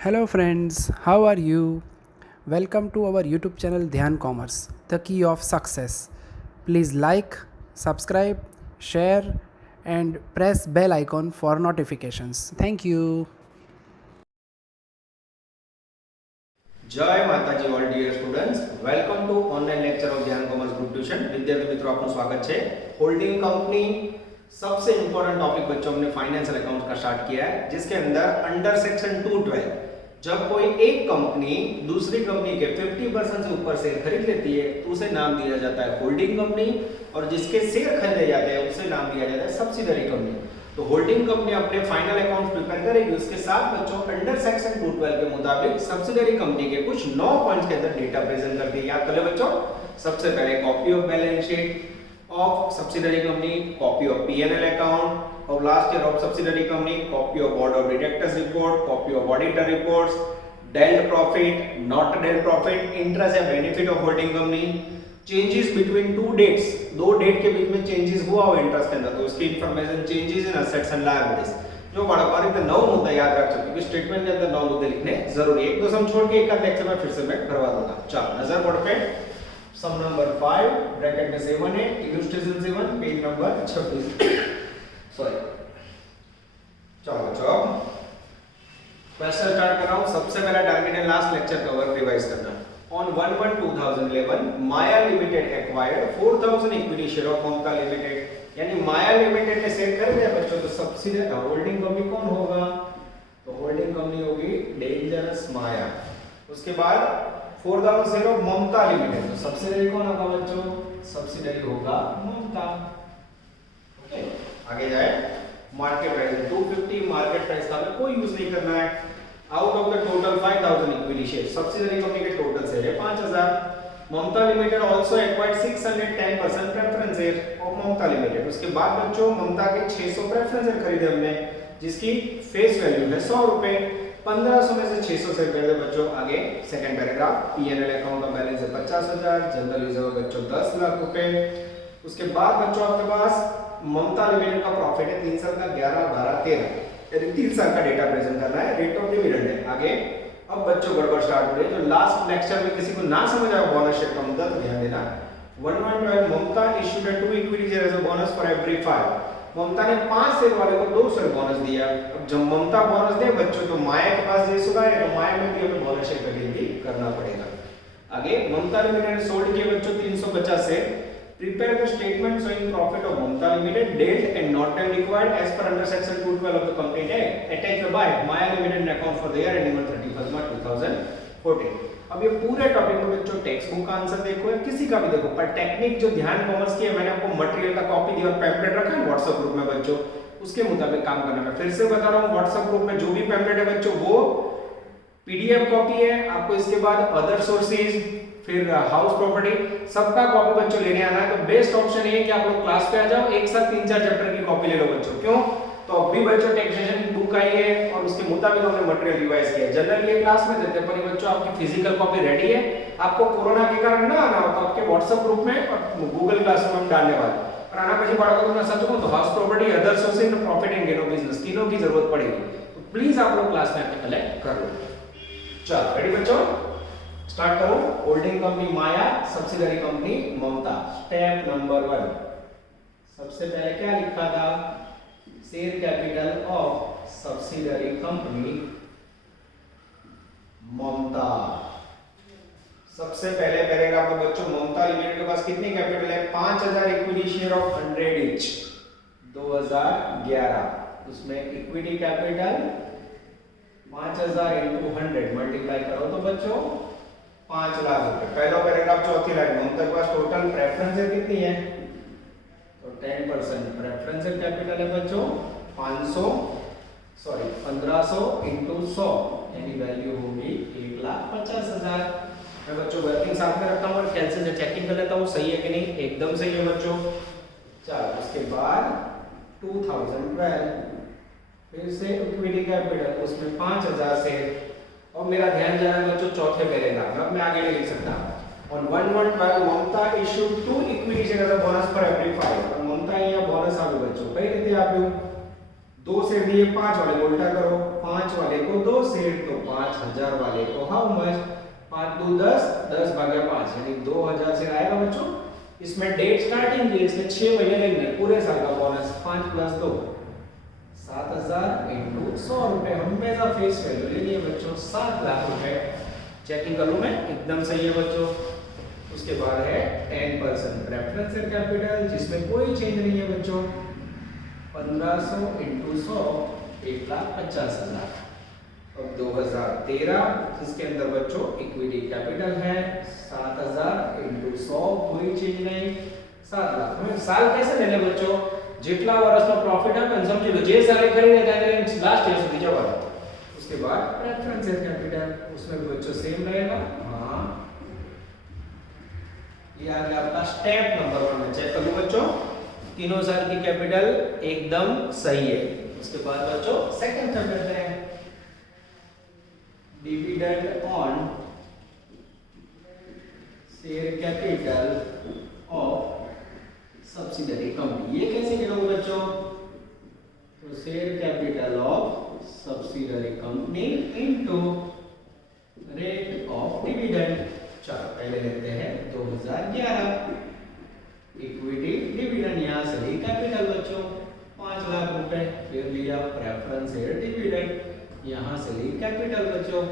Hello friends, how are you? Welcome to our YouTube channel Dhyan Commerce, the key of success. Please like, subscribe, share and press bell icon for notifications. Thank you. જય માતાજી all dear students welcome to online lecture of Dhyan commerce group tuition विद्यार्थी मित्रों आपका स्वागत है। Holding company सबसे important topic बच्चों हमने फाइनेंशियल अकाउंट का स्टार्ट किया है, जिसके अंडर सेक्शन 212 जब कोई एक कंपनी दूसरी कंपनी के 50% से ऊपर शेयर खरीद लेती है तो उसे नाम दिया जाता है होल्डिंग कंपनी, और जिसके शेयर खरीदे जाते हैं उसे नाम दिया जाता है सब्सिडरी कंपनी। तो होल्डिंग कंपनी अपने फाइनल अकाउंट प्रिपेयर करेगी, उसके साथ बच्चों अंडर सेक्शन 212 के मुताबिक सब्सिडरी कंपनी के कुछ 9 पॉइंट्स के अंदर डेटा प्रेजेंट करती है। याद कर ले बच्चों, सबसे पहले copy of balance sheet of subsidiary company, copy of P&L account और last year of subsidiary company, copy of board of directors report, copy of auditor reports, dealt profit, not dealt profit, interest या benefit of holding company, changes between two dates, दो date के बीच में changes हुआ हो interest के अंदर तो उसकी information, changes in assets and liabilities. जो बड़ा बारीक तो 9 मुद्दे याद रख सकते, क्योंकि स्टेटमेंट के अंदर 9 मुद्दे लिखने जरूरी है। एक दो सम छोड़ के एक आध लेक्चर में फिर से मैं करवा दूंगा। चलो नजर बोर्ड पे सम नंबर 5 ब्रैकेट में 7 है, इलस्ट्रेशन 7 पेज नंबर 26 सॉरी। चलो चलो क्वेश्चन स्टार्ट कर रहा हूं। सबसे पहला टारगेट है लास्ट लेक्चर का वर्क रिवाइज करना। On 1/1/2011 Maya limited acquired 4000 equity share of Mamata limited, यानी माया लिमिटेड ने शेयर कर दिया बच्चों, तो सब्सिडरी होल्डिंग कंपनी कौन होगा? तो होल्डिंग कंपनी होगी डेंजरस माया। उसके बाद 4000 शेयर ऑफ ममता लिमिटेड, तो सब्सिडरी कौन होगा बच्चों? सब्सिडरी होगा ममता। ओके, आगे जाए। मार्केट प्राइस 250, मार्केट प्राइस का कोई यूज नहीं करना है। Out of the total 5000 equity share, subsidiary company के टोटल शेयर है 5000। Mamata limited also acquired 610% preference share of Mamata limited. उसके बाद बच्चों ममता के 600 प्रेफरेंस शेयर खरीदे हमने, जिसकी फेस वैल्यू है 100 रुपए। 1500 में से 600 शेयर खरीदे बच्चों। आगे सेकंड पैराग्राफ, P&L अकाउंट का बैलेंस है 50000, जनरल रिजर्व बच्चों 10 लाख रुपए। उसके बाद बच्चों आपके पास ममता लिमिटेड का प्रॉफिट है 3 साल का 11, 12, 13, यानी 3 साल का डेटा प्रेजेंट करना है। रेट ऑफ डिविडेंड है। आगे अब बच्चों गड़बड़ स्टार्ट हो रही है। जो लास्ट लेक्चर में किसी को ना समझ आया बोनस शेयर का मुद्दा, तो ध्यान देना। 1/12 Mamata issued 2 equity share as a bonus for every 5। Mamata ने 5 शेयर वाले को 2 शेयर बोनस दिया। अब जब ममता बोनस दे बच्चों, तो माया के पास ये सुधा है, तो माया में भी हमें बोनस शेयर का डील करना पड़ेगा। आगे ममता लिमिटेड ने सोल्ड किए बच्चों 350 share. Prepare the statement showing profit of Mamta Limited, dealt and not dealt required as per under section 212 of the Company Act, attached by Maya Limited an account for the year ending on 31st March 2014। अब ये पूरे topic में बच्चों text book का answer देखो या किसी का भी देखो, पर टेक्निक जो ध्यान कॉमर्स की है, मैंने आपको मटेरियल का कॉपी दिया और पैम्पलेट रखा है व्हाट्सएप ग्रुप में बच्चों, उसके मुताबिक काम करना है। फिर से बता रहा हूँ, व्हाट्सएप ग्रुप में जो भी पैम्पलेट है बच्चों वो पीडीएफ कॉपी है। आपको इसके बाद अदर सोर्सेज, फिर हाउस प्रॉपर्टी, सबका कॉपी बच्चों लेने आना है। तो बेस्ट ऑप्शन ये है कि आप लोग क्लास पे आ जाओ, एक साथ 3-4 चैप्टर की कॉपी ले लो बच्चों। क्यों? तो अभी बच्चों टैक्सेशन की बुक आई है और उसके मुताबिक हमने मटेरियल रिवाइज किया है। जनरली ये क्लास में देते हैं, पर बच्चों आपकी फिजिकल कॉपी रेडी है। आपको कोरोना के कारण ना आना हो तो आपके व्हाट्सएप ग्रुप में और गूगल क्लासरूम में हम डालने वाले, पर आना પછી बाळકો मैं सच कहूं तो हाउस प्रॉपर्टी, अदर सोर्सेज और profit and gain of business तीनों की जरूरत पड़ेगी। तो प्लीज आप लोग क्लास में आके कलेक्ट कर लो। चलो रेडी बच्चों, स्टार्ट करो। Holding company Maya, subsidiary company Mamata. Step number 1, सबसे पहले क्या लिखा था? Share capital of subsidiary company Mamata. सबसे पहले पैराग्राफ में बच्चों ममता लिमिटेड के पास कितनी कैपिटल है? 5000 इक्विटी शेयर ऑफ 100 ईच 2011। उसमें इक्विटी कैपिटल 5000 into 100 मल्टीप्लाई करो तो बच्चों 5 लाख रुपए। पहला पैराग्राफ चौथी लाइन, ममता के पास टोटल प्रेफरेंस कितनी है? तो 10% प्रेफरेंस कैपिटल है बच्चों 1500 into 100, यानी वैल्यू होगी 1,50,000। मैं बच्चों वर्किंग साथ में रखता हूँ और कैंसिल से चेकिंग कर लेता हूँ सही है कि नहीं। एकदम सही है बच्चों। चलो उसके बाद 2012 फिर से इक्विटी कैपिटल, उसमें 5000 शेयर। और मेरा ध्यान जा रहा है बच्चों चौथे पैराग्राफ में, अब मैं आगे नहीं लिख सकता। On 1/1/12 Mamta issued 2 equity share as a bonus for every 5। और ममता यहाँ बोनस आलू बच्चों कई रीते आप्યું 2 सेट दिए 5 वाले को उल्टा करो, 5 वाले को 2 सेट तो 5000 वाले को हाउ मच 5 2 10 10 भागा 5 यानी 2000 से आएगा बच्चों। इसमें डेट स्टार्टिंग की इसमें 6 महीने लगेंगे पूरे साल का बोनस 5 + 2 7000 × 100 रुपए हमेशा फेस वैल्यू ले लिए बच्चों 7 लाख रुपए। चेकिंग कर लूं मैं एकदम सही है बच्चों। उसके बाद है 10% प्रेफरेंस शेयर कैपिटल जिसमें कोई चेंज नहीं है बच्चों 1500 × 100 1,50,000। अब 2013 जिसके अंदर बच्चों इक्विटी कैपिटल है 7000 × 100 कोई चेंज नहीं 7 लाख। हमें साल कैसे लेने बच्चों જેટલા વર્ષનો પ્રોફિટ આપે ને સમજી લો જે સાલે ખરીદે ત્યારે લાસ્ટ યર સુધી જવાનું। उसके बाद प्रेफरेंस शेयर कैपिटल उसमें भी बच्चों सेम रहेगा। हाँ ये आ गया आपका स्टेप नंबर 1 में चेक कर लो बच्चों तीनों साल की कैपिटल एकदम सही है। उसके बाद बच्चों सेकंड स्टेप करते हैं dividend on share capital of subsidiary company. ये कैसे गिनोगे बच्चों तो share capital of subsidiary company into rate of dividend. चलो पहले लेते हैं 2011 इक्विटी डिविडेंड यहां से ली कैपिटल बच्चों 5 लाख रुपए फिर लिया प्रेफरेंस शेयर डिविडेंड यहां से ली कैपिटल बच्चों।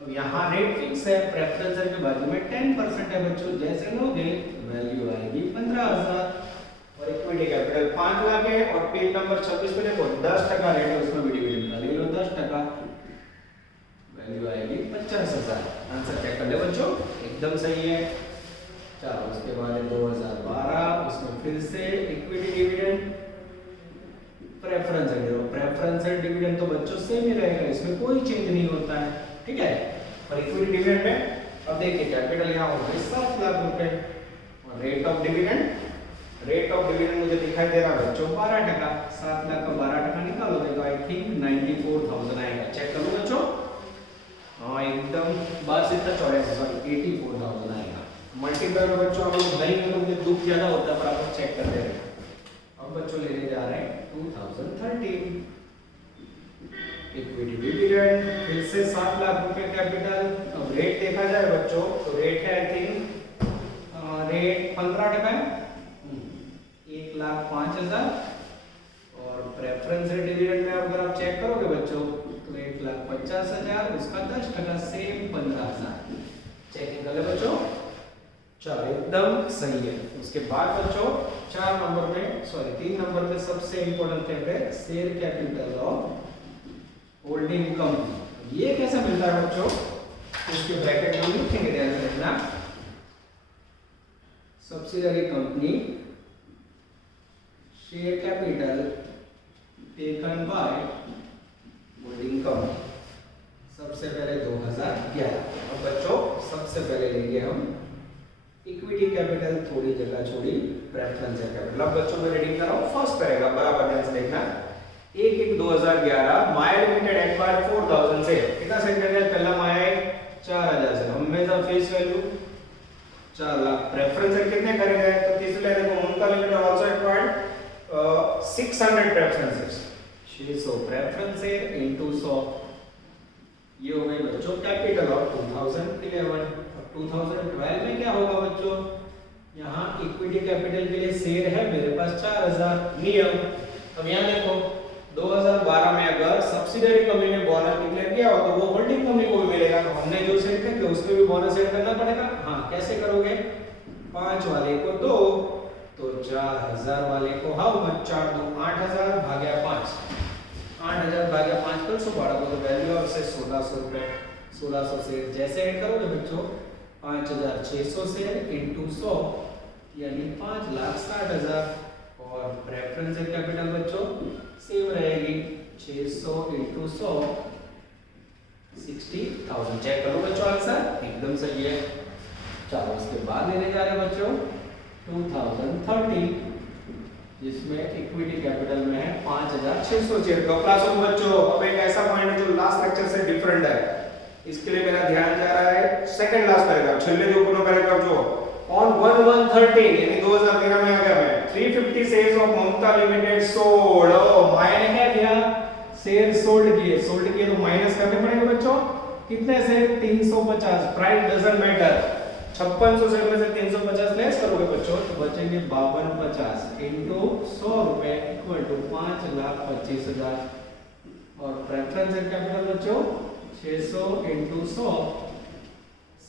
अब यहां रेट फिक्स है प्रेफरेंस शेयर के बाजू में 10% है बच्चों जैसे लोगे वैल्यू आएगी 15,000 और इक्विटी कैपिटल 5 लाख है और पेज नंबर 26 पे देखो 10% रेट है उसमें भी डिविडेंड का ले लो 10% वैल्यू आएगी 50,000। आंसर चेक कर ले बच्चों एकदम सही है। चलो उसके बाद है 2012 उसमें फिर से इक्विटी डिविडेंड प्रेफरेंस डिविडेंड तो बच्चों सेम ही रहेगा इसमें कोई चेंज नहीं होता है ठीक है। और इक्विटी डिविडेंड में अब देखिए कैपिटल यहाँ हो गई 7 लाख रुपए और रेट ऑफ डिविडेंड मुझे दिखाई दे रहा है बच्चों 12%। 7 लाख का 12% निकालोगे तो आई थिंक 94,000 आएगा। चेक करो बच्चों हाँ एकदम बस इतना चौड़ा सॉरी 84,000 आएगा। मल्टीप्लाई में बच्चों हम लोग नहीं है तो मुझे दुख ज्यादा होता है पर आप चेक कर ले रहे हैं। अब बच्चों लेने जा रहे हैं 2013 इक्विटी डिविडेंड फिर से 7 लाख रुपए कैपिटल। अब रेट देखा जाए बच्चों तो रेट है आई थिंक रेट 15% 1,05,000 और प्रेफरेंस डिविडेंड में अगर आप चेक करोगे बच्चों तो 1,50,000 उसका 10% सेम 15,000। चेकिंग कर ले बच्चों चलो एकदम सही है। उसके बाद बच्चों 3 नंबर पे सबसे इंपॉर्टेंट स्टेप है share capital of holding company. ये कैसे मिलता है बच्चों इसके ब्रैकेट में लिखेंगे ध्यान से रखना subsidiary company share capital taken by holding company. सबसे पहले 2011। अब बच्चों सबसे पहले लेंगे हम इक्विटी कैपिटल थोड़ी जगह छोड़ी प्रेफरेंस कैपिटल। अब बच्चों मैं रीडिंग कर रहा हूं फर्स्ट पढ़ेगा बराबर ध्यान से देखना 1/1/2011 माया लिमिटेड एक्वायर्ड 4,000 से कितना सेल कर दिया पहला माया 4,000 से हमेशा फेस वैल्यू 4 लाख। प्रेफरेंस कितने करेंगे तो तीसरे देखो उनका limited also acquired 600 preferences 600 preference into 100 ये हो गई बच्चों कैपिटल ऑफ 2011। 2012 में क्या होगा बच्चों यहाँ इक्विटी कैपिटल के लिए शेयर है मेरे पास 4,000 नियम। अब यहाँ देखो 2012 में अगर सब्सिडरी कंपनी ने बोनस डिक्लेयर किया हो तो वो होल्डिंग कंपनी को भी मिलेगा तो हमने जो सेट किया उसमें भी बोनस सेट करना पड़ेगा। हाँ कैसे करोगे 5 वाले को 2 तो 4,000 वाले को हाउ मच 4 2 8,000 भाग्या 5 8,000 भाग्या 5 कर सो बाड़ा को तो वैल्यू ऑफ से 1,600 रुपए 1,600 से जैसे ऐड करोगे बच्चों 5,600 से इनटू 100 यानी 5,60,000 और प्रेफरेंस कैपिटल बच्चों सेम रहेगी 600 इनटू 100 60,000। चेक करो बच्चों आंसर एकदम सही है। चलो उसके बाद लेने जा रहे हैं बच्चों 2030 जिसमें इक्विटी कैपिटल में है 5,600 शेयर। क्लासों में बच्चों अब एक ऐसा पॉइंट है जो लास्ट लेक्चर से डिफरेंट है इसके लिए मेरा ध्यान जा रहा है सेकंड लास्ट पैराग्राफ छल्ले जो ऊपर पैराग्राफ जो ऑन 1/1/13 यानी 2013 में आ गया मैं 350 shares of Mamata limited sold. Maya ने क्या किया, शेयर सोल्ड किए तो माइनस करने पड़ेंगे बच्चों। कितने से 350, प्राइस डजंट मैटर। 5600 शेयर में से 350 लेस करोगे बच्चों तो बचेंगे 5250 इनटू 100 रुपए इक्वल टू 5,25,000। और प्रेफरेंस शेयर कैपिटल बच्चों 600 इनटू 100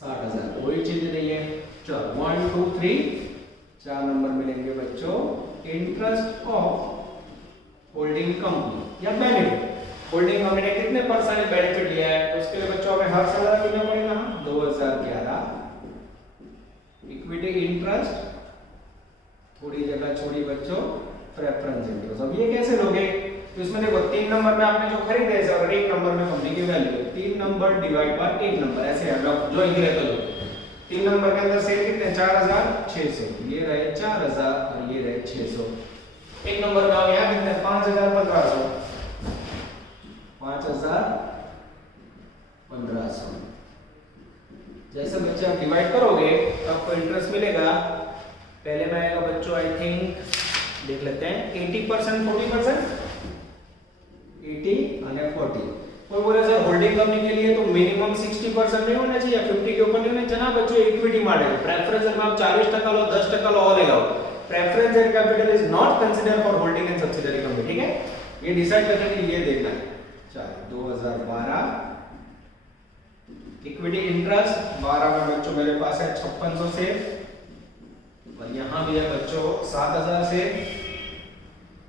60,000। कोई चीज नहीं है। चलो 1 2 3 4 नंबर मिलेंगे बच्चों। इंटरेस्ट ऑफ होल्डिंग कंपनी या बेनिफिट। होल्डिंग कंपनी ने कितने परसेंट बेनिफिट लिया है, तो उसके लिए बच्चों हमें हर साल देना पड़ेगा 2011। इक्विटी इंटरेस्ट, थोड़ी जगह छोड़ी बच्चों, प्रेफरेंस इंटरेस्ट। अब ये कैसे लोगे, तो इसमें देखो 3 नंबर में आपने जो खरीदे है और 1 नंबर में कंपनी की value, 3 number divide by 1 number, ऐसे है जो इधर है। तो 3 नंबर के अंदर शेयर कितने 4600, ये रहे 4000 और ये रहे 600। 1 नंबर में आ गया कितने 5500, 5500। जैसे बच्चे आप डिवाइड करोगे तो आपको इंटरेस्ट मिलेगा। पहले में आएगा बच्चों आई थिंक देख लेते हैं 80% 40%, 80 और 40। कोई बोले सर होल्डिंग कंपनी के लिए तो मिनिमम 60% नहीं होना चाहिए, 50 के ऊपर नहीं होना चाहिए। बच्चों इक्विटी मॉडल प्रेफरेंस में आप 40% लो 10% लो और लगाओ। Preference share capital is not consider for holding and subsidiary company, ठीक है। ये डिसाइड करने के लिए देखना है। चलो 2012 इक्विटी इंटरेस्ट 12 में बच्चों मेरे पास है 5600 से, और यहां भी है बच्चों 7000 से।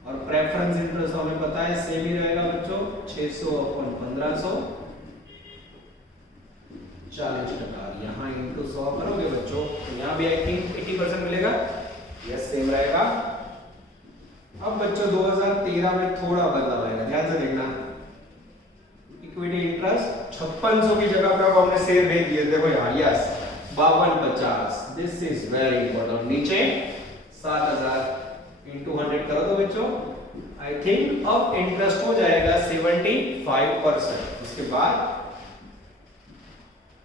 और प्रेफरेंस इंटरेस्ट हमें पता है सेम ही रहेगा बच्चों 600 अपन 1500 40%। यहाँ इंटू 100 करोगे बच्चों तो यहाँ भी आई थिंक 80% मिलेगा, यस सेम रहेगा। अब बच्चों 2013 में थोड़ा बदलाव आएगा, ध्यान से देखना। इक्विटी इंटरेस्ट 5600 की जगह पे अब हमने शेयर भेज दिए, देखो यार yes 5250, this is very important. नीचे 7000 इनटू 100 करो तो बच्चों आई थिंक अब इंटरेस्ट हो जाएगा 75%। उसके बाद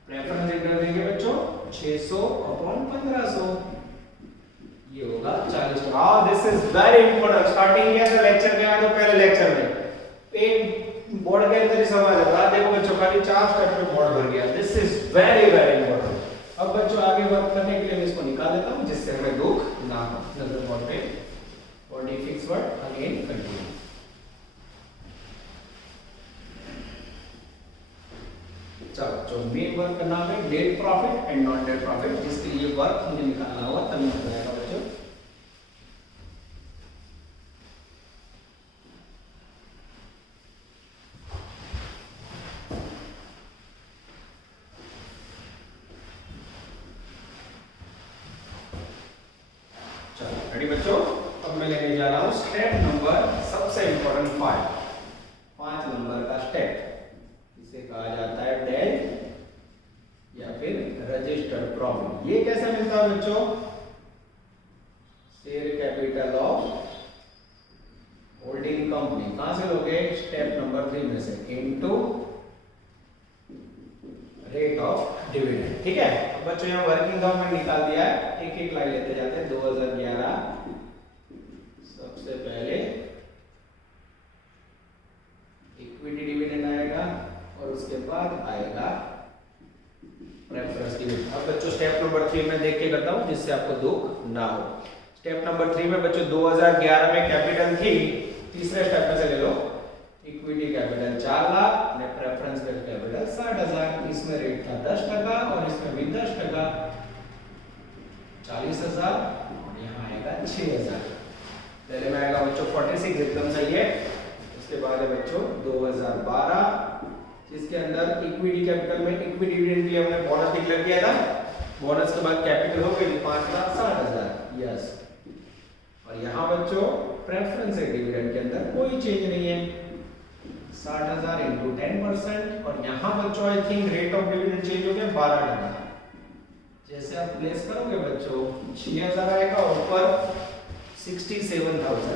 प्रेफरेंस इंटरेस्ट देंगे बच्चों 600 अपॉन 1500, ये होगा 40। हां this is very important. Starting किया था लेक्चर में, आया तो पहले लेक्चर में एक बोर्ड के अंदर ही सवाल है। देखो बच्चों खाली 4 स्टेप में बोर्ड भर गया। This is very very important. अब बच्चों आगे वर्क करने के लिए मैं इसको निकाल देता हूं जिससे हमें दुख ना हो। नजर बोर्ड पे body fix word again continue. चलो जो मेन वर्क करना है net profit and non net profit, जिसके लिए वर्क मुझे निकालना होगा तभी हो जाएगा बच्चों। रेडी बच्चों, अब मैं लेने जा रहा हूं स्टेप नंबर सबसे इंपॉर्टेंट 5 नंबर का स्टेप। इसे कहा जाता है डेट या फिर रजिस्टर्ड प्रॉफिट। ये कैसे मिलता है बच्चों, share capital of holding company कहां से लोगे, स्टेप नंबर 3 में से, इनटू रेट ऑफ डिविडेंड। ठीक है, अब बच्चों यहाँ वर्किंग का मैंने निकाल दिया है, एक एक लाइन लेते जाते हैं। 2011 सबसे पहले इक्विटी डिविडेंड आएगा और उसके बाद आएगा प्रेफरेंस डिविडेंड। अब बच्चों स्टेप नंबर 3 में देख के करता हूं जिससे आपको दुख ना हो। स्टेप नंबर 3 में बच्चों 2011 में कैपिटल थी, तीसरे स्टेप में से ले लो। इक्विटी कैपिटल 4 लाख और प्रेफरेंस कैपिटल 60,000। इसमें रेट था 10% और इसमें भी 10%, 40,000 और यहाँ आएगा 6,000। पहले में आएगा बच्चों 46, एकदम सही है। उसके बाद है बच्चों 2012 जिसके अंदर इक्विटी कैपिटल में इक्विटी डिविडेंड के लिए हमने बोनस डिक्लेयर किया था। बोनस के बाद कैपिटल हो गई 5,60,000, यस। और यहाँ बच्चों प्रेफरेंस डिविडेंड के अंदर कोई चेंज नहीं है, 60,000 इंटू 10%। और यहाँ बच्चों I think rate of dividend change हो गया 12%। जैसे आप प्लेस करोगे बच्चों 6,000 आएगा, ऊपर 67,200।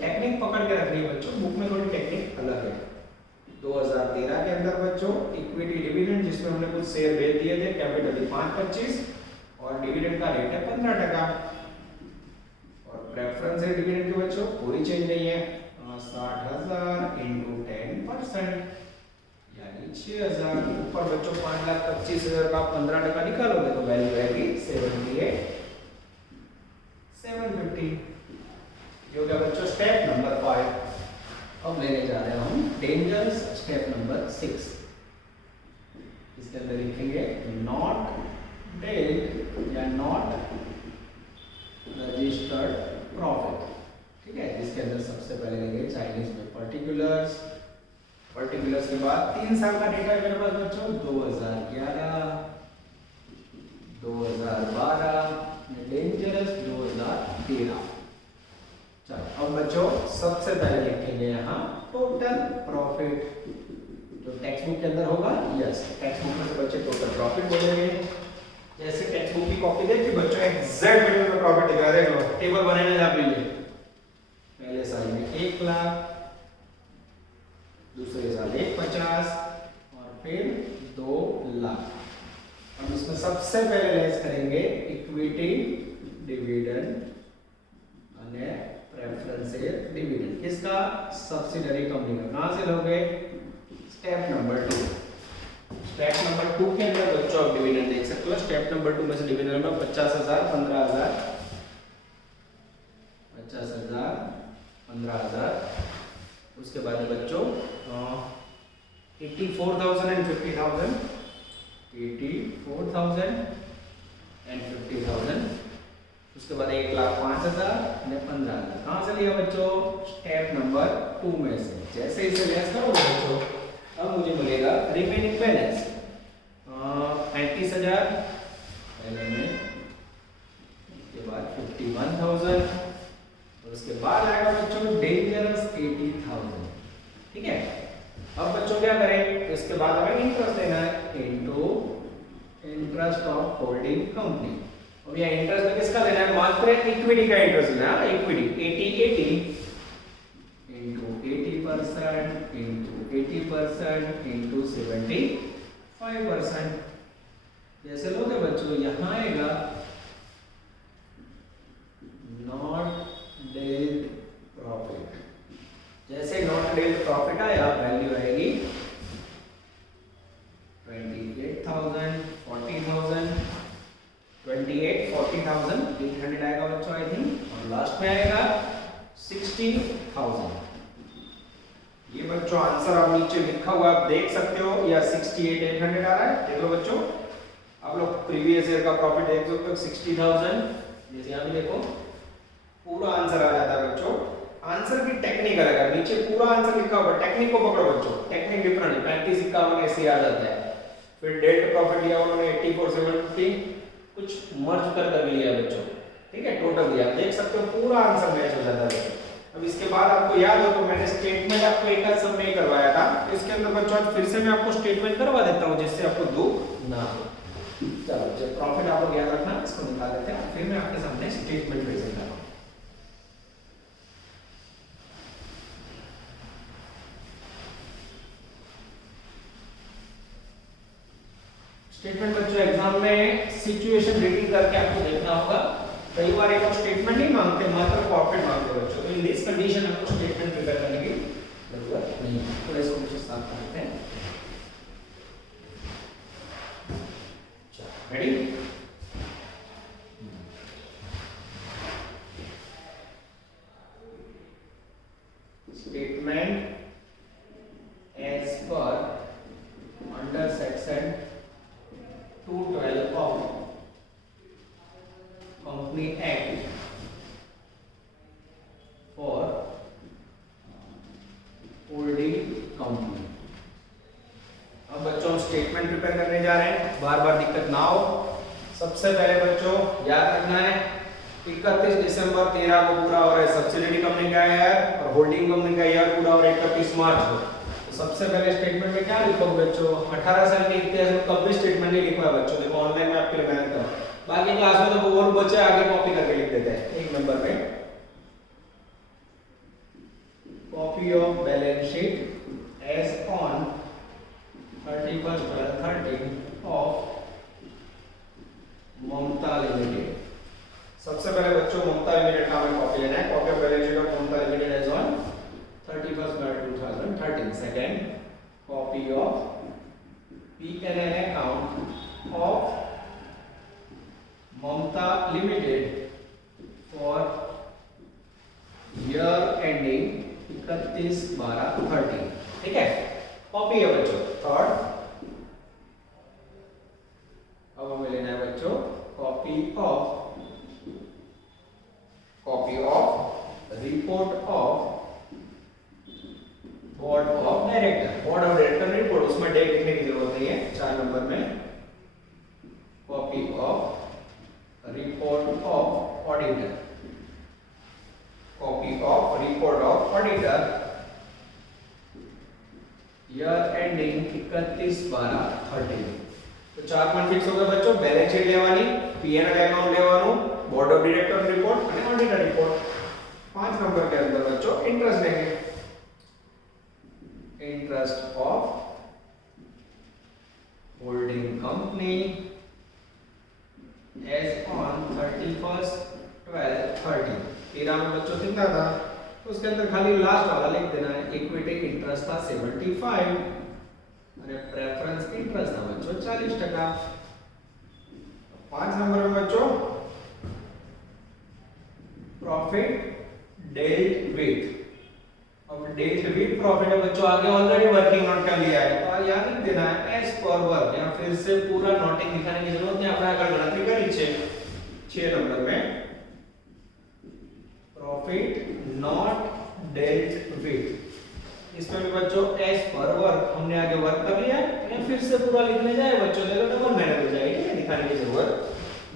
टेक्निक पकड़ के रखनी है बच्चों, बुक में थोड़ी टेक्निक अलग है। 2013 के अंदर बच्चों इक्विटी डिविडेंड जिसमें हमने कुछ शेयर भेज दिए थे, कैपिटल 5.25 और डिविडेंड का रेट है 15%। और प्रेफरेंस शेयर डिविडेंड के बच्चों कोई चेंज नहीं है, 60,000 इंटू 10% यानी 6,000। ऊपर बच्चों 5,25,000 का 15% निकालोगे तो वैल्यू आएगी 78,750। ये हो गया बच्चों स्टेप नंबर 5। अब लेने जा रहे हैं हम डेंजरस स्टेप नंबर 6। इसके अंदर लिखेंगे नॉट डेल्ड या नॉट रजिस्टर्ड प्रॉफिट। ठीक है, जिसके अंदर सबसे पहले लेंगे चाइनीज में पर्टिकुलर्स। पर्टिकुलर्स के बाद 3 साल का डेटा है मेरे पास बच्चों, 2011, 2012, डेंजरस 2013। चलो अब बच्चों सबसे पहले लिखेंगे यहाँ टोटल प्रॉफिट जो टेक्स्ट बुक के अंदर होगा। यस, टेक्स्ट बुक में से बच्चे टोटल प्रॉफिट बोलेंगे। जैसे टेक्स्ट बुक की कॉपी देखी बच्चों, एग्जैक्ट मीटर में प्रॉफिट दिखा रहे हैं। टेबल बनाने आप लीजिए, पहले साल में 1 लाख, दूसरे साल 1,50 और फिर 2 लाख। हम इसमें सबसे पहले लेस करेंगे इक्विटी डिविडेंड और प्रेफरेंस शेयर डिविडेंड। किसका? सब्सिडरी कंपनी का। कहां से लोगे? Step number 2। स्टेप नंबर 2 के अंदर बच्चों आप डिविडेंड देख सकते हो। स्टेप नंबर 2 में से डिविडेंड में 50,000, 15,000, 50,000, 15,000। उसके बाद में बच्चों 84,000 एंड 50,000, 84,000 एंड 50,000। उसके बाद 1,05,000 ने 15,000। कहां से लिया बच्चों? स्टेप नंबर 2 में से। जैसे इसे लेस करोगे बच्चों, अब मुझे मिलेगा रिमेनिंग बैलेंस 35,000 पहले में, उसके बाद 51,000 और उसके बाद आएगा बच्चों डेंजरस 80,000। ठीक है, अब बच्चों क्या करें? इसके बाद हमें इंटरेस्ट देना है into interest of holding company. अब ये इंटरेस्ट में किसका लेना है? मात्र इक्विटी का इंटरेस्ट लेना है। Equity 80 into 80% into 80% into 75%। जैसे लोगे बच्चों यहां आएगा नॉट डेल्ड प्रॉफिट। जैसे नॉट डेल्ड प्रॉफिट आया वैल्यू आएगी 28,000, 40,000, 28, 40,000, 800 आएगा बच्चों आई थिंक। और लास्ट में आएगा 60,000। ये बच्चों आंसर आप नीचे लिखा हुआ आप देख सकते हो, या 68,800 आ रहा है। देख लो बच्चों, आप लोग प्रीवियस ईयर का प्रॉफिट देख सकते हो 60,000। जैसे यहाँ भी देखो पूरा आंसर आ जाता है बच्चों। आंसर भी टेक्निकल है, नीचे पूरा आंसर लिखा होगा, टेक्निक को पकड़ो बच्चों। टेक्निक डिफरेंट है, 35, 51 ऐसे आ जाता है। फिर डेल्ट प्रॉफिट लिया उन्होंने 84,750, कुछ मर्ज कर लिया बच्चों। ठीक है, टोटल दिया, देख सकते हो पूरा आंसर मैच हो जाता है। अब इसके बाद आपको याद हो तो मैंने स्टेटमेंट आपको एक आध सब में करवाया था। इसके अंदर बच्चों आज फिर से मैं आपको स्टेटमेंट करवा देता हूं जिससे आपको दुख ना हो। चलो, जब प्रॉफिट आप लोग याद रखना, इसको निकाल लेते हैं, फिर मैं आपके सामने स्टेटमेंट प्रेजेंट करूंगा। स्टेटमेंट बच्चों एग्जाम में सिचुएशन रीडिंग करके आपको देखना होगा। कई बार एक स्टेटमेंट नहीं मांगते, मात्र प्रॉफिट मांगते बच्चों। तो इन दिस कंडीशन आपको स्टेटमेंट प्रिपेयर करने की जरूरत नहीं है। तो इसको कुछ साफ करते हैं। Ready? Statement as per under section 212 of Company Act for holding company। अब बच्चों हम स्टेटमेंट प्रिपेयर करने जा रहे हैं, बार बार दिक्कत ना हो। सबसे पहले बच्चों याद रखना है 31 दिसंबर 13 को पूरा हो रहा है सब्सिडियरी कंपनी का ईयर और होल्डिंग कंपनी का ईयर पूरा हो रहा है 31 मार्च को। सबसे पहले स्टेटमेंट में क्या लिखोगे बच्चों? 18 साल के इतिहास में कभी स्टेटमेंट नहीं लिखा है बच्चों। देखो ऑनलाइन में आपके लिए मेहनत करो, बाकी क्लास में तो और बच्चे आगे कॉपी करके लिख देते हैं। एक नंबर पे copy of balance sheet as on 31/12/13 of Mamata limited. सबसे पहले बच्चों ममता लिमिटेड का हमें कॉपी लेना P&L account of Mamta Limited for year ending 31/12/30। ठीक है, कॉपी है बच्चों थर्ड। अब हमें लेना है बच्चों copy of report of board of director report, उसमें डेट लिखने की जरूरत नहीं है 4 नंबर में। Copy of report of auditor, copy of report of auditor year ending 31/12/30। तो 4 पॉइंट फिक्स हो गए बच्चों। बैलेंस शीट लेवानी, P&L अकाउंट लेवानो, बोर्ड ऑफ डायरेक्टर रिपोर्ट અને ऑडिटर रिपोर्ट। 5 नंबर के अंदर बच्चों इंटरेस्ट लेंगे। Interest of holding company as on 31/12/30। 13 में बच्चों कितना था तो उसके अंदर खाली लास्ट वाला लिख देना है। इक्विटी इंटरेस्ट था 75 और प्रेफरेंस इंटरेस्ट था बच्चों 40%। 5 नंबर में बच्चों प्रॉफिट डेल्ट विथ। अब डेल्ट विथ प्रॉफिट है बच्चों, आगे ऑलरेडी वर्किंग नोट कर लिया है तो याद लिख देना है एज पर वर्क। यहां फिर से पूरा नोटिंग दिखाने की जरूरत नहीं, आपने अगर गणतरी करी छे 6 नंबर में प्रॉफिट नॉट डेल्ट विथ। इसमें भी बच्चों एज पर वर्क हमने आगे वर्क कर लिया है, लेकिन फिर से पूरा लिखने जाए बच्चों तो डबल मेहनत हो जाएगी, ठीक है, दिखाने की जरूरत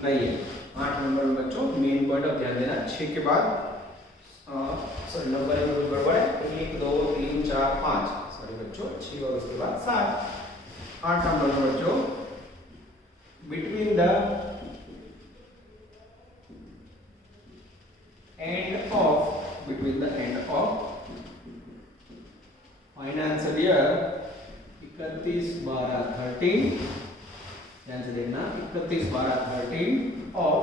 नहीं है। 8 नंबर में बच्चों मेन पॉइंट ऑफ ध्यान देना। 6 के बाद सॉरी नंबर में कुछ गड़बड़ है, 1 2 3 4 5 सॉरी बच्चों 6 और उसके बाद 7। 8 नंबर में बच्चों between the end of financial year 31/12/13, ध्यान से देखना 31/12/13 of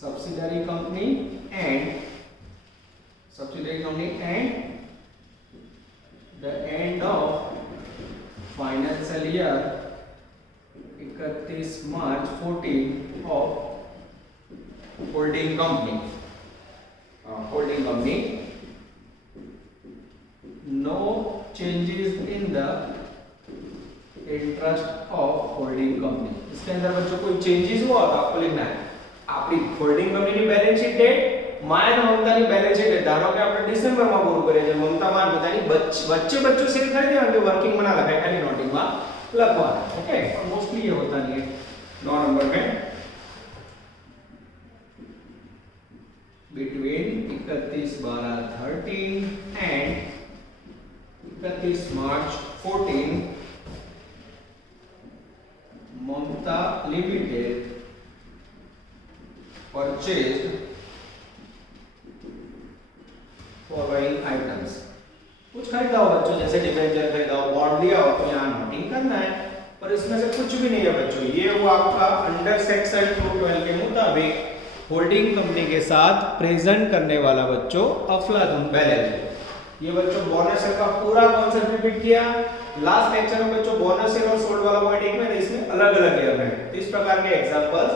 subsidiary company and the end of financial year 31/12/14 of holding company, no changes in the interest of holding company। इसके अंदर बच्चों कोई चेंजेस हुआ तो आपको लिखना है આપણી હોલ્ડિંગ કંપનીની બેલેન્સ શીટ ડેટ માય અને મમતાની બેલેન્સ શીટ ધારો કે આપણે ડિસેમ્બરમાં પૂરું કરીએ છે, મમતા માં બધાની વચ્ચે બચ્ચું શેર કરી દેવાનું તો વર્કિંગ માં ના લખાય, ખાલી નોટિંગ માં લખવાનું। ओके, और मोस्टली ये होता नहीं है। 9 नंबर में between 31/12/13 and 31 March 14 Mamta limited purchased following items। कुछ खरीदा हो बच्चों, जैसे डिबेंचर खरीदा हो, बॉन्ड लिया हो, तो यहाँ नोटिंग करना है, पर इसमें से कुछ भी नहीं है बच्चों। ये वो आपका अंडर सेक्शन 212 के मुताबिक होल्डिंग कंपनी के साथ प्रेजेंट करने वाला बच्चों अफलातून बैलेंस। ये बच्चों बोनस सेल का पूरा कॉन्सेप्ट रिपीट किया लास्ट लेक्चर में बच्चों। बोनस सेल और सोल्ड वाला पॉइंट एक में, इसमें अलग अलग ईयर में। इस प्रकार के एग्जांपल्स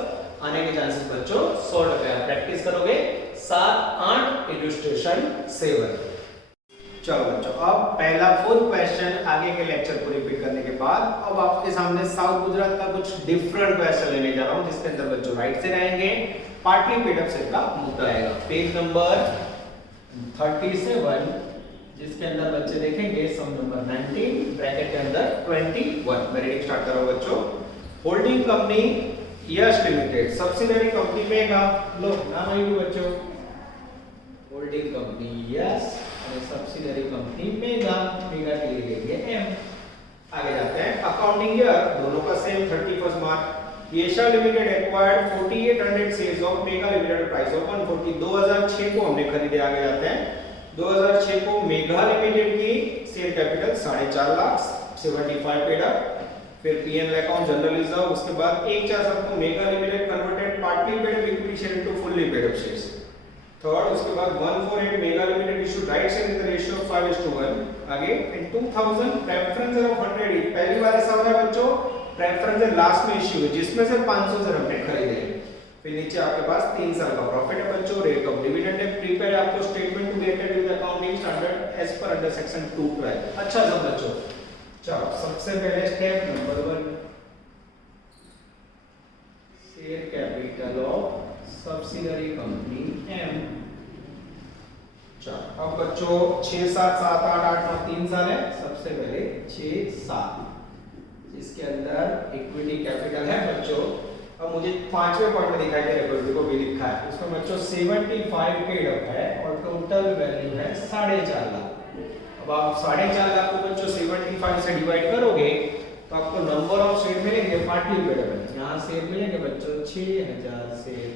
आने के चांसेस बच्चों 100% प्रैक्टिस करोगे 7-8 इलस्ट्रेशन 7। चलो बच्चों, अब पहला फुल क्वेश्चन आगे के लेक्चर को रिपीट करने के बाद अब आपके सामने साउथ गुजरात का कुछ डिफरेंट क्वेश्चन लेने जा रहा हूं, जिसके अंदर बच्चों राइट से रहेंगे पाटलिपुत्र से का मुद्दा आएगा। पेज नंबर 37 जिसके अंदर बच्चे देखेंगे सम नंबर 19 ब्रैकेट के अंदर 21। मैं रीडिंग स्टार्ट कर रहा हूं बच्चों। होल्डिंग कंपनी यश लिमिटेड सब्सिडियरी कंपनी में का लो नाम आएगी बच्चों। होल्डिंग कंपनी यश और सब्सिडियरी कंपनी मेगा के लिए लेंगे एम। आगे जाते हैं। अकाउंटिंग ईयर दोनों का same 31 March. Yasha limited acquired 4800 shares of Mega limited price of 140। 2006 को हमने खरीदे। आगे जाते हैं। 2006 को मेगा लिमिटेड की share capital 4.5 lakh 75 paid up. फिर पीएनएल अकाउंट जनरल रिजर्व, उसके बाद 1/4 को mega limited converted partly paid up equity share into fully paid up shares. Third, उसके बाद 148 mega limited issued right share in the ratio of 5:1। आगे इन 2000 preference of 100 पहली preference last में issue है जिसमें से 500 शेयर हमने खरीदे हैं। फिर नीचे आपके पास 3 साल का प्रॉफिट है बच्चों, रेट ऑफ डिविडेंड है, प्रीपेड आपको statement to be attend with accounting standard as per under section 212। अच्छा सब बच्चों, चलो सबसे पहले step number 1, share capital of subsidiary company M. चलो अब बच्चों 6 7 7 8 8 9 3 साल है, सबसे पहले 6 7 जिसके अंदर इक्विटी कैपिटल है बच्चों। अब मुझे 5वें पॉइंट में दिखाई दे रहा है, देखो भी लिखा है उसमें बच्चों 75 पेड अप है और टोटल वैल्यू है 4.5 लाख। अब आप 4.5 लाख को बच्चों 75 से डिवाइड करोगे तो आपको नंबर ऑफ शेयर मिलेंगे पार्टली पेड अप। यहां शेयर मिलेंगे बच्चों 6000 शेयर,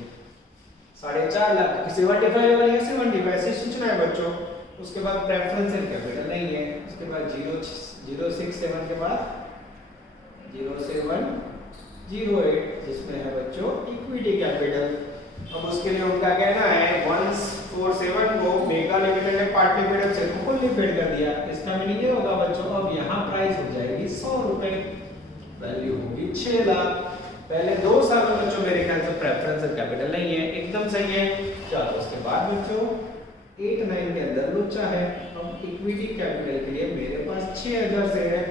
4.5 लाख 75 वाले 75 ऐसे सोचना है बच्चों। उसके बाद प्रेफरेंशियल कैपिटल नहीं है, उसके बाद 067 के बाद 0708 जिसमें है बच्चों इक्विटी कैपिटल। अब उसके लिए उनका कहना है 147 को मेगा लिमिटेड ने पार्टली पेड अप से फुल्ली पेड कर दिया। इसका मीनिंग ये होगा बच्चों अब यहाँ प्राइस हो जाएगी 100 रुपए, वैल्यू होगी 6 लाख। पहले 2 साल में बच्चों मेरे ख्याल से प्रेफरेंशियल कैपिटल नहीं है, एकदम सही है। चलो उसके बाद बच्चों 8 9 के अंदर लोचा है। अब इक्विटी कैपिटल के लिए मेरे पास 6000 शेयर है।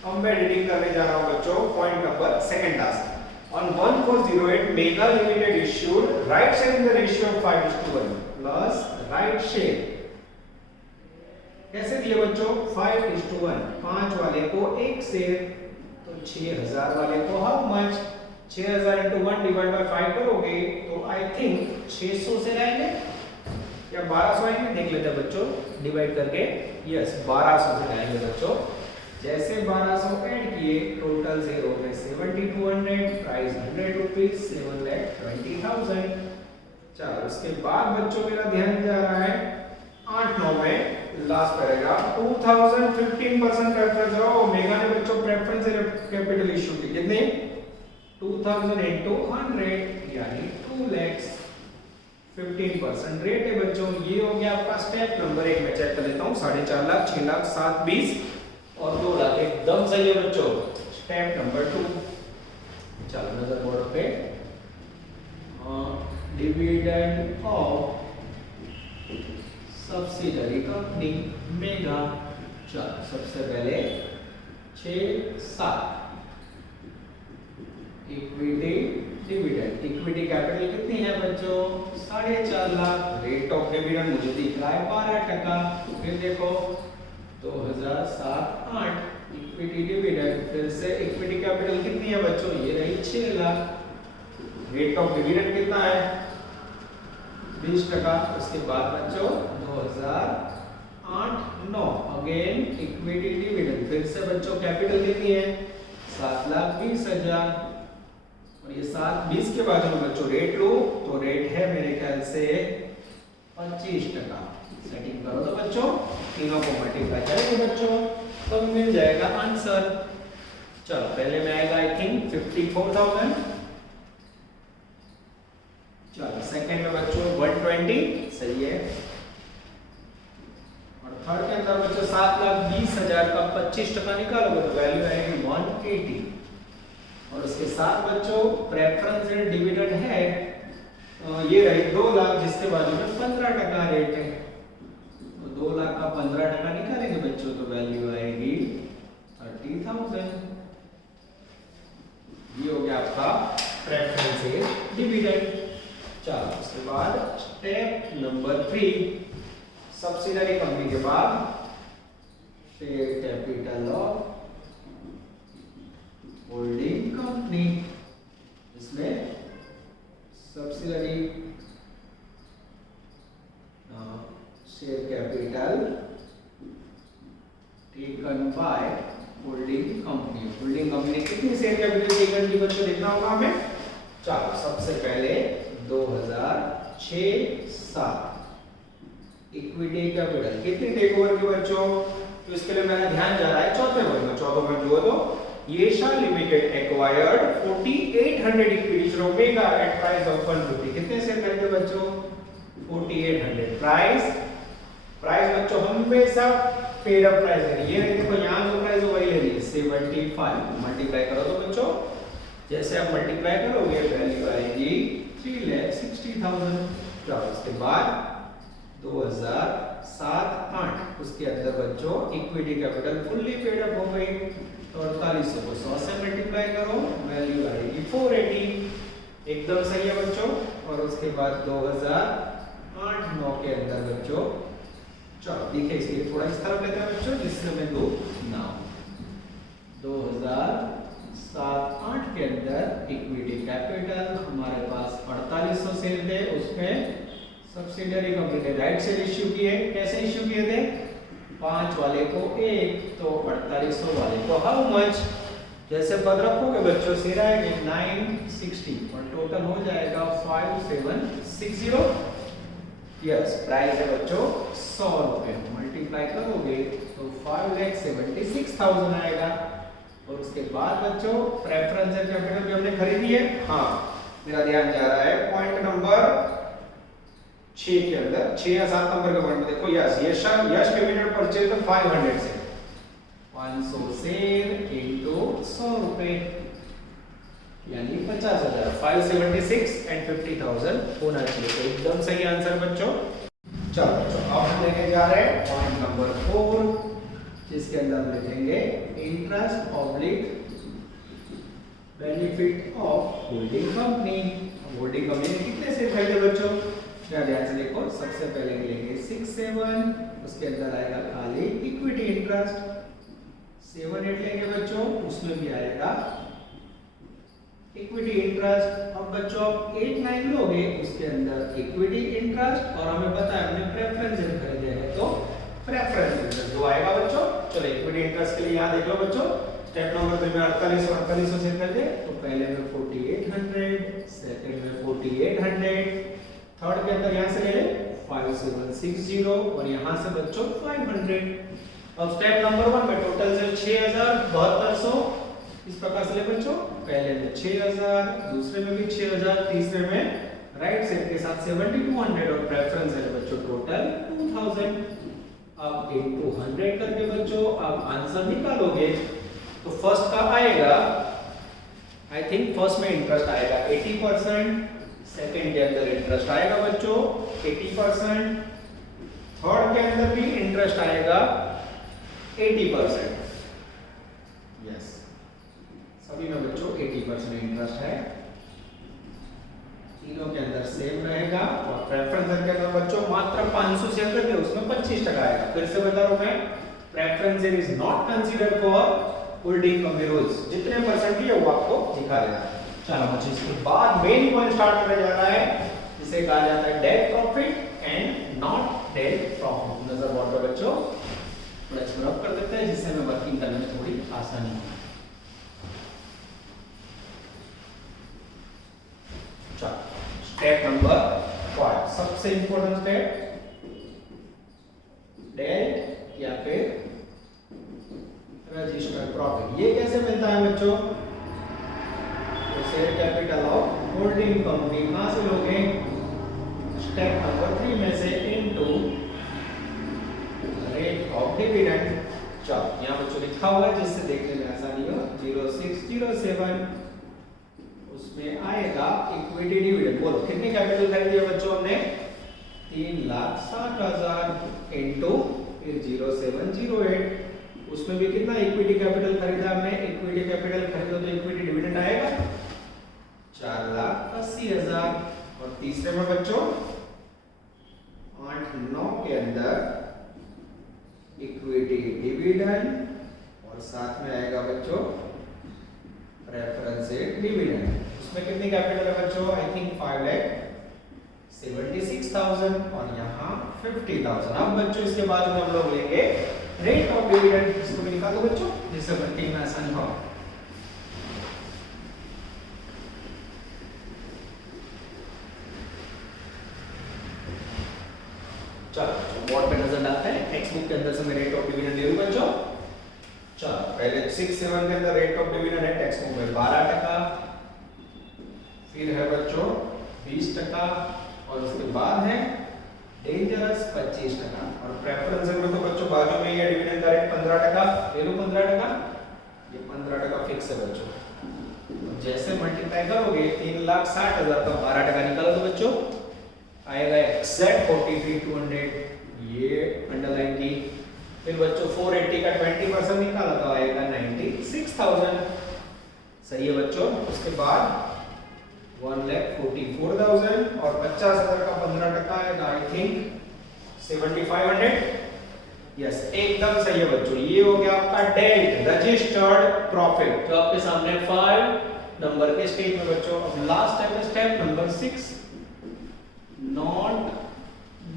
अब मैं एडिटिंग करने जा रहा हूं बच्चों point number second task. On 1408 mega limited issued right share in the ratio of 5:1 plus right share कैसे दिए बच्चों 5:1, 5 वाले को 1 शेयर तो 6000 वाले को how much 6000 into 1 divide by 5 करोगे तो आई थिंक 600 से आएंगे या 1200 आएंगे, देख लेते हैं बच्चों डिवाइड करके। यस 1200 से आएंगे बच्चों। जैसे 1200 ऐड किए टोटल शेयर हो गए 7200, प्राइस 100 रुपीज 7,20,000। चलो उसके बाद बच्चों मेरा ध्यान जा रहा है 8 9 में लास्ट पैराग्राफ 2015% प्रेफरेंस रहो। मेगा ने बच्चों प्रेफरेंस कैपिटल इशू की कितने 2000 into 100 यानी 2 lakhs 15% रेट है बच्चों। ये हो गया आपका स्टेप नंबर 1। मैं चेक कर लेता हूँ 4.5 लाख 6 लाख 7 20 और 2 लाख एकदम सही है बच्चों। स्टेप नंबर 2 चलो नजर बोर्ड पे dividend of subsidiary company mega. चलो सबसे पहले 6 7 इक्विटी डिविडेंड, इक्विटी कैपिटल कितनी है बच्चों 4.5 लाख। रेट ऑफ डिविडेंड मुझे दिख रहा है 12%। फिर देखो 2007 8 इक्विटी डिविडेंड, फिर से इक्विटी कैपिटल कितनी है बच्चों ये रही 6 लाख। रेट ऑफ डिविडेंड कितना है 20%। उसके बाद बच्चों 2008 9 अगेन इक्विटी डिविडेंड, फिर से बच्चों कैपिटल कितनी है 7,20,000 और ये 7 20 के बाद में बच्चों रेट लो तो रेट है मेरे ख्याल से 25%। सेटिंग करो तो बच्चों तीनों को मल्टीप्लाई करेंगे बच्चों तो मिल जाएगा आंसर। चलो पहले में आएगा आई थिंक 54,000। चलो सेकंड में बच्चों 120 सही है और थर्ड के अंदर बच्चों 7,20,000 का 25% निकालोगे तो वैल्यू आएगी 180 और उसके साथ बच्चों प्रेफरेंस डिविडेंड है ये रही 2 लाख जिसके बाजू में 15% रेट है तो 2 लाख का 15% निकालेंगे बच्चों तो वैल्यू आएगी 30,000। ये हो गया आपका प्रेफरेंस डिविडेंड। चलो उसके बाद स्टेप नंबर 3 सब्सिडियरी कंपनी के बाद share capital of holding company, इसमें subsidiary share capital taken by holding company. Holding company कितनी शेयर कैपिटल टेकन की बच्चों देखना होगा हमें। चलो सबसे पहले 2006 7 इक्विटी कैपिटल कितनी टेक ओवर की बच्चों तो इसके लिए मेरा ध्यान जा रहा है चौथे पॉइंट में। चौथा पॉइंट जो है तो Yesha limited acquired 4800 equity share Mega at price of 150। कितने शेयर खरीदे बच्चों 4800। प्राइस बच्चों हमेशा पेड अप प्राइस है। ये देखो यहां जो प्राइस है वही ले लीजिए 75 मल्टीप्लाई करो तो बच्चों जैसे आप मल्टीप्लाई करोगे वैल्यू आएगी 3,60,000। उसके बाद 2007-8 उसके अंदर बच्चों equity capital fully paid up हो गई। तो 4800 को 100 से मल्टीप्लाई करो वैल्यू आएगी 480। एकदम सही है बच्चों। और उसके बाद 2008-9 के अंदर बच्चों चलो देखिए इसलिए थोड़ा इस तरफ लेते हैं बच्चों जिससे मैं दो ना 2007-8 के अंदर इक्विटी कैपिटल हमारे पास 4800 शेयर थे। उसमें सब्सिडियरी कंपनी ने राइट शेयर इश्यू किए। कैसे इश्यू किए थे? 5 वाले को 1 तो 4800 वाले को हाउ मच। जैसे पद रखोगे बच्चों शेयर आएंगे 960 और टोटल हो जाएगा 5760। यस प्राइस है बच्चों 100 रुपए। मल्टीप्लाई करोगे तो 5,76,000 आएगा। और उसके बाद बच्चों प्रेफरेंशियल कैपिटल भी हमने खरीदी है। हाँ मेरा ध्यान जा रहा है पॉइंट नंबर 6 के अंदर 6 या 7 नंबर का पॉइंट देखो। यस यश लिमिटेड परचेज 500 से 500 शेयर इनटू 100 रुपए यानी 50,000। 576 एंड 50,000 होना चाहिए। तो एकदम सही आंसर बच्चों। चलो अब हम लेके जा रहे हैं पॉइंट नंबर 4 जिसके अंदर हम लिखेंगे interest oblique benefit of holding company. Holding company ने कितने शेयर खरीदे बच्चों? क्या ध्यान से देखो सबसे पहले लेंगे 67 उसके अंदर आएगा खाली इक्विटी इंटरेस्ट 78 लेंगे बच्चों उसमें भी आएगा इक्विटी इंटरेस्ट। अब बच्चों आप 89 लोगे उसके अंदर इक्विटी इंटरेस्ट और हमें पता है हमने प्रेफरेंस खरीदे है तो प्रेफरेंस इंटरेस्ट जो आएगा बच्चों। चलो इक्विटी इंटरेस्ट के लिए यहाँ देख लो बच्चों स्टेप नंबर 2 में 4800 से कर दे तो पहले में 4800 सेकंड में 4800 थर्ड के अंदर यहाँ से ले ले 5760 और यहाँ से बच्चों 500। अब स्टेप नंबर 1 में टोटल से 6,000 इस प्रकार से ले बच्चों पहले में 6,000 दूसरे में भी 6,000 तीसरे में राइट साइड के साथ 7,200 और प्रेफरेंस है बच्चों टोटल 2,000। अब इनटू 100 करके बच्चों अब आंसर निकालोगे तो फर्स्ट का आएगा आई थिंक फर्स्ट में इंटरेस्ट आएगा 80%। सेकंड के अंदर इंटरेस्ट आएगा बच्चों 80%। थर्ड के अंदर भी इंटरेस्ट आएगा 80%। यस सभी में बच्चों 80% इंटरेस्ट है। तीनों के अंदर सेम रहेगा और प्रेफरेंस के अंदर बच्चों मात्र 500 शेयर करके उसमें 25% आएगा। फिर से बता रहा हूं मैं preference is not considered for holding company rules. जितने परसेंट है वो आपको दिखा देगा। चलो बच्चों इसके बाद मेन पॉइंट स्टार्ट करने जा रहा है जिसे कहा जाता है debt profit and not debt profit. नजर बोर्ड पर बच्चों थोड़ा स्क्रॉल कर देते हैं जिससे हमें वर्किंग करने में थोड़ी आसानी हो। चलो स्टेप नंबर 5 सबसे इंपॉर्टेंट स्टेप डेट या फिर रजिस्टर्ड प्रॉफिट। ये कैसे मिलता है बच्चों? Share capital of holding company कहां से लोगे? स्टेप नंबर 3 में से इनटू रेट ऑफ डिविडेंड। चलो यहां बच्चों लिखा हुआ है जिससे देखने में आसानी हो 0607 उसमें आएगा इक्विटी डिविडेंड। बोलो कितने कैपिटल खरीदी है बच्चों हमने? 3,60,000 इनटू फिर 0708 उसमें भी कितना इक्विटी कैपिटल खरीदा हमने? इक्विटी कैपिटल खरीदो तो इक्विटी डिविडेंड आएगा 4,80,000। और तीसरे में बच्चों 8-9 के अंदर इक्विटी डिविडेंड और साथ में आएगा बच्चों प्रेफरेंस डिविडेंड। उसमें कितनी कैपिटल है बच्चों? आई थिंक 5,76,000 और यहाँ 50,000। अब बच्चों इसके बाद में हम लोग लेंगे रेट ऑफ डिविडेंड। इसको भी निकालो बच्चों जिससे वर्किंग में आसानी हो। चलो बोर्ड पे नजर डालते हैं। टेक्स्ट बुक के अंदर से मैं रेट ऑफ डिविडेंड ले लूं बच्चों। चलो पहले 6-7 के अंदर रेट ऑफ डिविडेंड है टेक्स्ट बुक में 12%। फिर है बच्चों 20% और उसके बाद है डेंजरस 25% और प्रेफरेंस में तो बच्चों बाजू में ये डिविडेंड का रेट 15%। ले लो 15%। फिक्स है बच्चों। जैसे मल्टीप्लाई करोगे 3,60,000 का 12% निकालो तो बच्चों आएगा एग्जैक्ट 43,200, ये अंडरलाइन की। फिर बच्चों 480 का 20% निकाला तो आएगा 96,000, सही है बच्चों। उसके बाद 1,44,000 और 50,000 का 15% आएगा आई थिंक 7,500। यस, एकदम सही है बच्चों। ये हो गया आपका डेल्ट रजिस्टर्ड प्रॉफिट, जो आपके सामने 5 नंबर के स्टेज में बच्चों। अब last time step number 6, not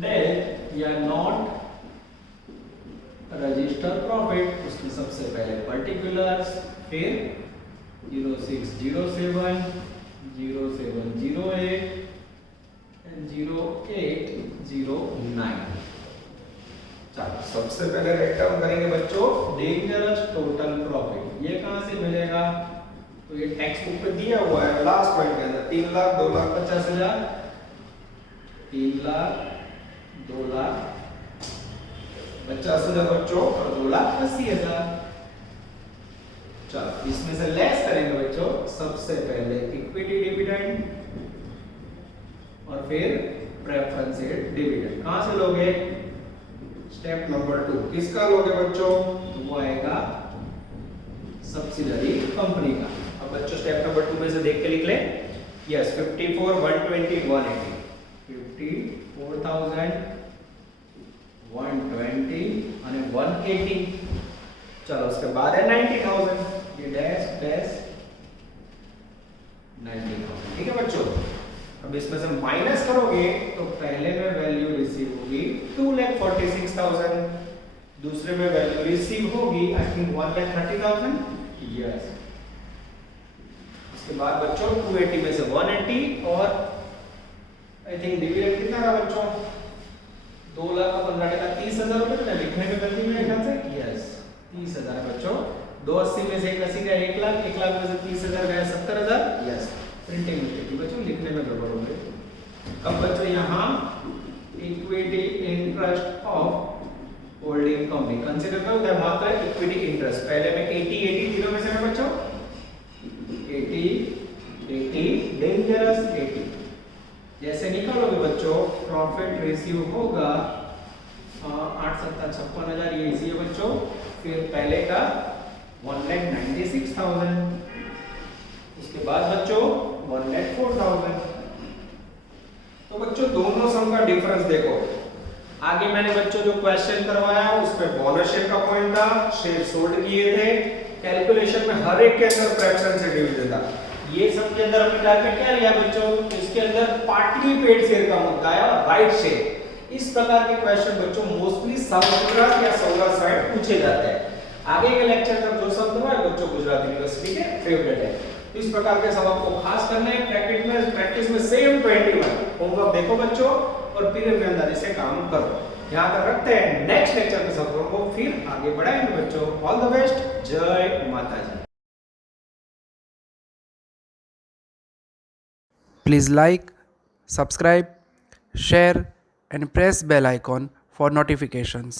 dealt या नॉट रजिस्टर्ड प्रॉफिट। उसमें सबसे पहले पर्टिकुलर्स, फिर 0607, 0708 and 0809। चलो सबसे पहले राइट डाउन करेंगे बच्चों डेंजरस टोटल प्रॉफिट। ये कहां से मिलेगा? तो ये टेक्स्ट बुक पे दिया हुआ है लास्ट पॉइंट के अंदर 3,00,000, 2,50,000, 3,00,000, 2,50,000 बच्चों और 2,80,000। चलो इसमें से लेस करेंगे बच्चों सबसे पहले इक्विटी डिविडेंड और फिर प्रेफरेंस डिविडेंड। कहां से लोगे? स्टेप नंबर 2 किसका लोगे बच्चों? तो वो आएगा सब्सिडरी कंपनी का। अब बच्चों स्टेप नंबर 2 में से देख के लिख ले। यस, 54, 120, 180, 54,000, 120 અને 180। चलो उसके बाद है 90,000, ये डैश डैश 90,000। ठीक है बच्चों। अब इसमें से माइनस करोगे तो पहले में वैल्यू रिसीव होगी 2,46,000, दूसरे में वैल्यू रिसीव होगी आई थिंक 1,30,000। यस, उसके बाद बच्चों 280 में से 180 और आई थिंक डिविडेंड कितना रहा बच्चों? 2,15,000 का 30,000 रुपए लिखने में गलती मेरे ख्याल से। यस, 30,000 बच्चों। 280 में से 180 का 1,00,000, 1,00,000 में से 30,000 गया 70,000। यस, प्रिंटिंग मिस्टेक बच्चों, लिखने में गड़बड़ हो गई। अब बच्चों यहाँ equity interest of holding company consider करो, दैट मात्र है इक्विटी इंटरेस्ट। पहले में 80 0 में से में बच्चों 80 डेंजरस 80। जैसे निकालोगे बच्चों प्रॉफिट रिसीव होगा 8,57,56,000, ये इजी है बच्चों। फिर पहले का 1,96,000, उसके बाद बच्चों 1,04,000। तो बच्चों दोनों सम का डिफरेंस देखो। आगे मैंने बच्चों जो क्वेश्चन करवाया उस पे बोनस शेयर का पॉइंट था, शेयर सोल्ड किए थे, कैलकुलेशन में हर एक के अंदर फ्रैक्शन से डिवीजन था। ये सब के अंदर हमने टारगेट क्या लिया बच्चों? इसके अंदर पार्टली पेड शेयर का मुद्दा है और राइट शेयर। इस प्रकार के क्वेश्चन बच्चों मोस्टली साउथ गुजरात या सौराष्ट्र साइड पूछे जाते हैं। आगे के लेक्चर तक जो शब्द हुआ है बच्चों गुजरात यूनिवर्सिटी के फेवरेट है। इस प्रकार के सब आपको खास करने हैं। प्रैक्टिस में सेम 21 होमवर्क देखो बच्चों और फिर ईमानदारी से काम करो। यहाँ तक रखते हैं, नेक्स्ट लेक्चर के सफरों को फिर आगे बढ़ाएंगे बच्चों। ऑल द बेस्ट, जय माता जी। Please like, subscribe, share and press bell icon for notifications.